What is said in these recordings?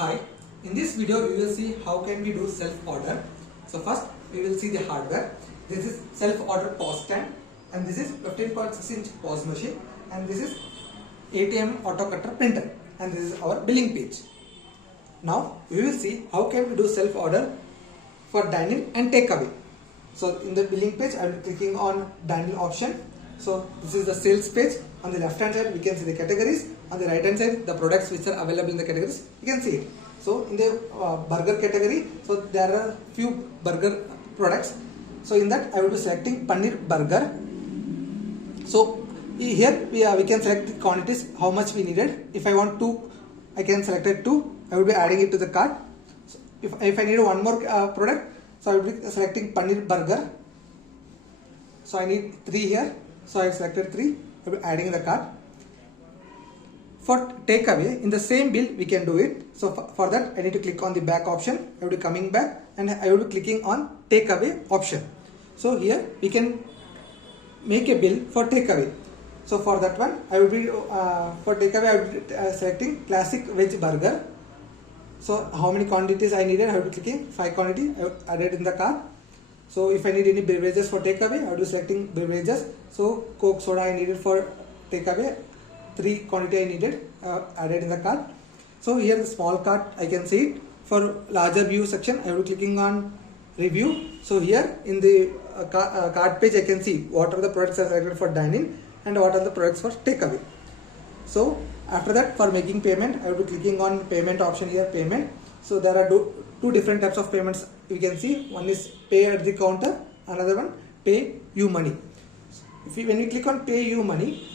Hi, in this video we will see how can we do self-order. So first we will see the hardware. This is self-order POS stand and this is 15.6 inch POS machine and this is ATM auto cutter printer and this is our billing page. Now we will see how can we do self-order for dine-in and takeaway. So in the billing page I will be clicking on dine-in option. So this is the sales page. On the left hand side we can see the categories. On the right hand side the products which are available in the categories, you can see it. So in the burger category, so there are few burger products. So in that I will be selecting paneer burger. So here we can select the quantities, how much we needed. If I want 2, I can select it 2. I will be adding it to the cart. So if I need one more product, so I will be selecting paneer burger. So I need 3 here. So I selected 3. I will be adding the cart. For takeaway, in the same bill we can do it. So for that I need to click on the back option. I will be coming back and I will be clicking on takeaway option. So here we can make a bill for takeaway. So for that one I will be for takeaway I will be selecting classic veg burger. So how many quantities I needed, I will be clicking 5 quantity. I will add it in the cart. So if I need any beverages for takeaway, I will be selecting beverages. So Coke soda I needed for takeaway. 3 quantity I needed, added in the cart. So here the small cart I can see it. For larger view section I will be clicking on review. So here in the cart page I can see what are the products are selected for dine-in and what are the products for takeaway. So after that for making payment I will be clicking on payment option here, payment. So there are two different types of payments you can see. One is pay at the counter, another one pay you money. When we click on pay you money,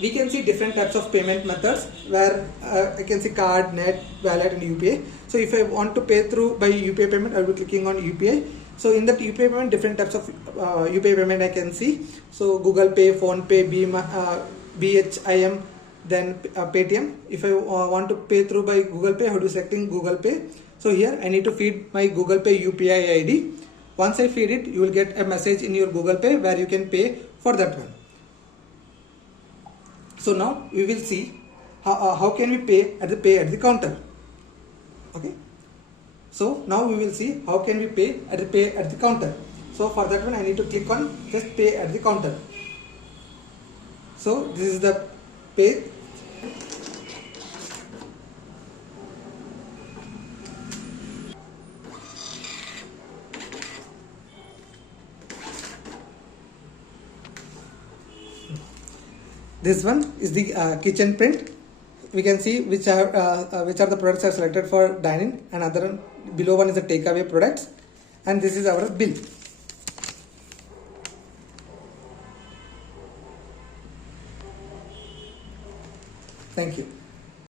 we can see different types of payment methods where I can see card, net, wallet and UPI. So if I want to pay through by UPI payment, I will be clicking on UPI. So in that UPI payment, different types of UPI payment I can see. So Google Pay, Phone Pay, BHIM, then Paytm. If I want to pay through by Google Pay, I will be selecting Google Pay. So here I need to feed my Google Pay UPI ID. Once I feed it, you will get a message in your Google Pay where you can pay for that one. So now we will see how can we pay at the counter. Okay. So now we will see how can we pay at the counter. So for that one I need to click on just pay at the counter. So this is the pay. This one is the kitchen print. We can see which are the products are selected for dine-in, and other one, below one is the takeaway products, and this is our bill. Thank you.